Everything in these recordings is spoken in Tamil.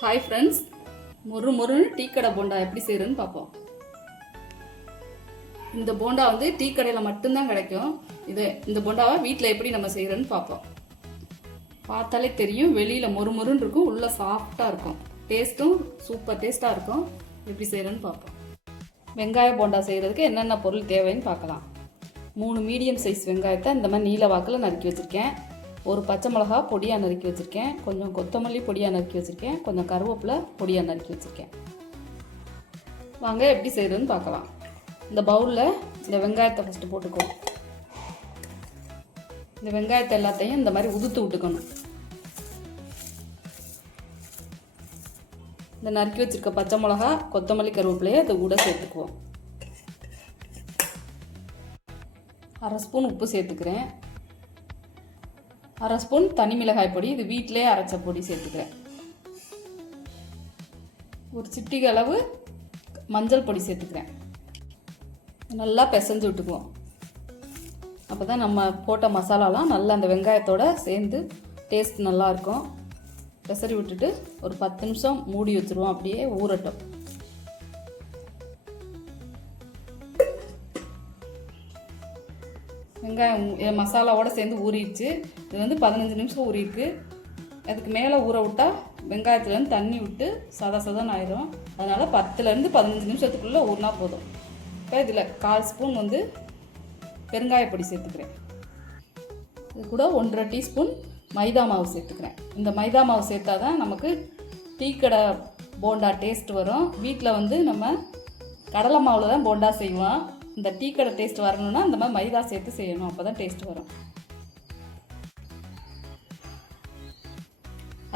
ஹாய் ஃப்ரெண்ட்ஸ் மொறு மொறுன்னு டீ கடை போண்டா எப்படி செய்யறதுன்னு பார்ப்போம். இந்த போண்டா வந்து டீ கடையில் மட்டும்தான் கிடைக்கும். இது இந்த போண்டாவை வீட்டில் எப்படி நம்ம செய்யறோன்னு பார்ப்போம். பார்த்தாலே தெரியும் வெளியில் மொறு மொறுன்னு இருக்கும் உள்ளே சாஃப்டாக இருக்கும். டேஸ்ட்டும் சூப்பர் டேஸ்ட்டாக இருக்கும். எப்படி செய்யறதுன்னு பார்ப்போம். வெங்காய போண்டா செய்கிறதுக்கு என்னென்ன பொருள் தேவைன்னு பார்க்கலாம். மூணு மீடியம் சைஸ் வெங்காயத்தை இந்த மாதிரி நீல வாக்கில் நறுக்கி வச்சுருக்கேன். ஒரு பச்சை மிளகா பொடியாக நறுக்கி வச்சுருக்கேன். கொஞ்சம் கொத்தமல்லி பொடியாக நறுக்கி வச்சுருக்கேன். கொஞ்சம் கருவேப்பிலை பொடியாக நறுக்கி வச்சுருக்கேன். வாங்க எப்படி செய்கிறதுன்னு பார்க்கலாம். இந்த பவுலில் இந்த வெங்காயத்தை ஃபஸ்ட்டு போட்டுக்குவோம் இந்த வெங்காயத்தை எல்லாத்தையும் இந்த மாதிரி உதுத்து விட்டுக்கணும். இந்த நறுக்கி வச்சுருக்க பச்சை மிளகா கொத்தமல்லி கருவேப்பிலையை அதை கூட சேர்த்துக்குவோம். அரை ஸ்பூன் உப்பு சேர்த்துக்கிறேன். அரை ஸ்பூன் தனி மிளகாய் பொடி இது வீட்டிலே அரைச்ச பொடி சேர்த்துக்கிறேன். ஒரு சிட்டிகை அளவு மஞ்சள் பொடி சேர்த்துக்கிறேன். நல்லா பிசைஞ்சு விட்டுக்குவோம். அப்போ தான் நம்ம போட்ட மசாலாலாம் நல்லா அந்த வெங்காயத்தோட சேர்ந்து டேஸ்ட் நல்லா இருக்கும். பெசரி விட்டுட்டு ஒரு பத்து நிமிஷம் மூடி வச்சுருவோம் அப்படியே ஊறட்டும். வெங்காயம் மசாலாவோட சேர்ந்து ஊறிடுச்சு. இது வந்து பதினஞ்சு நிமிஷம் ஊறியிருக்கு. அதுக்கு மேலே ஊற விட்டால் வெங்காயத்துலேருந்து தண்ணி விட்டு சத சதன்னு ஆயிரும். அதனால் பத்துலேருந்து பதினஞ்சு நிமிஷத்துக்குள்ளே ஊறினா போதும். இப்போ இதில் கால் ஸ்பூன் வந்து பெருங்காயப்பொடி சேர்த்துக்கிறேன். இது கூட ஒன்றரை டீஸ்பூன் மைதா மாவு சேர்த்துக்கிறேன். இந்த மைதா மாவு சேர்த்தா தான் நமக்கு டீ கடை போண்டா டேஸ்ட் வரும். வீட்டில் வந்து நம்ம கடலை மாவில் தான் போண்டா செய்வோம். இந்த டீ கடை டேஸ்ட் வரணும்னா அந்த மாதிரி மைதா சேர்த்து செய்யணும். அப்போ தான் டேஸ்ட் வரும்.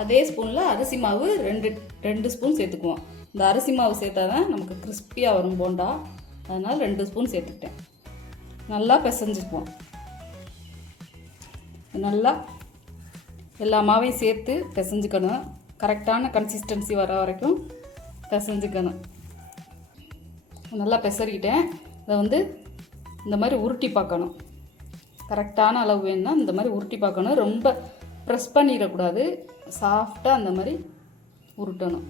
அதே ஸ்பூனில் அரிசி மாவு ரெண்டு ரெண்டு ஸ்பூன் சேர்த்துக்குவோம். இந்த அரிசி மாவு சேர்த்தா தான் நமக்கு கிறிஸ்பியாக வரும் போண்டா. அதனால் ரெண்டு ஸ்பூன் சேர்த்துக்கிட்டேன். நல்லா பிசைஞ்சுக்குவோம். நல்லா எல்லா மாவையும் சேர்த்து பிசைஞ்சுக்கணும். கரெக்டான கன்சிஸ்டன்சி வர வரைக்கும் பிசைஞ்சுக்கணும். நல்லா பிசறிக்கிட்டேன். இதை வந்து இந்த மாதிரி உருட்டி பார்க்கணும். கரெக்டான அளவு வேணும்னா இந்த மாதிரி உருட்டி பார்க்கணும். ரொம்ப ப்ரெஸ் பண்ணிடக்கூடாது. சாஃப்டாக அந்த மாதிரி உருட்டணும்.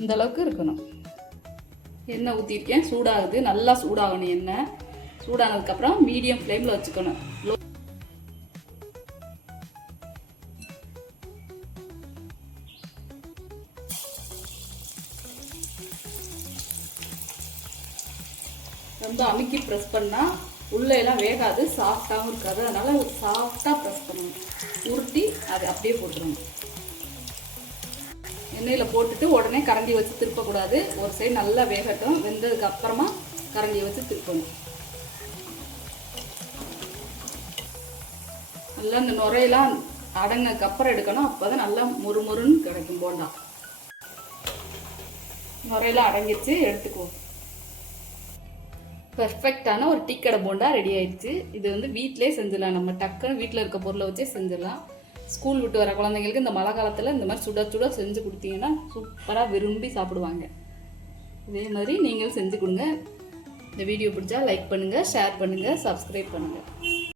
இந்த அளவுக்கு இருக்கணும். எண்ணெய் ஊற்றிருக்கேன் சூடாகுது. நல்லா சூடாகணும் எண்ணெய். சூடானதுக்கப்புறம் மீடியம் ஃப்ளேமில் வச்சுக்கணும். ரொம்ப அமுக்கி ப்ரெஸ் பண்ணால் உள்ளே எல்லாம் வேகாது சாஃப்டாகவும் இருக்காது. அதனால் சாஃப்டாக ப்ரெஸ் பண்ணணும். உருட்டி அதை அப்படியே போட்டுருங்க எண்ணெயில் போட்டுட்டு உடனே கரண்டி வச்சு திருப்பக்கூடாது. ஒரு சைடு நல்லா வேகட்டும். வெந்ததுக்கு அப்புறமா கரண்டியை வச்சு திருப்பணும். நல்லா இந்த நுரையெல்லாம் அடங்கினதுக்கு அப்புறம் எடுக்கணும். அப்போ தான் நல்லா முறுமுறுன்னு கிடைக்கும் போண்டா. நுரையெல்லாம் அடங்கிச்சு எடுத்துக்குவோம். பெர்ஃபெக்டான ஒரு டீ கடை போண்டா ரெடி ஆயிடுச்சு. இது வந்து வீட்டிலே செஞ்சிடலாம். நம்ம டக்குன்னு வீட்டில் இருக்க பொருளை வச்சே செஞ்சிடலாம். ஸ்கூல் விட்டு வர குழந்தைங்களுக்கு இந்த மழை காலத்தில் இந்த மாதிரி சுட சுட செஞ்சு கொடுத்தீங்கன்னா சூப்பராக விரும்பி சாப்பிடுவாங்க. இதே மாதிரி நீங்களும் செஞ்சு கொடுங்க. இந்த வீடியோ பிடிச்சா லைக் பண்ணுங்கள் ஷேர் பண்ணுங்கள் சப்ஸ்கிரைப் பண்ணுங்கள்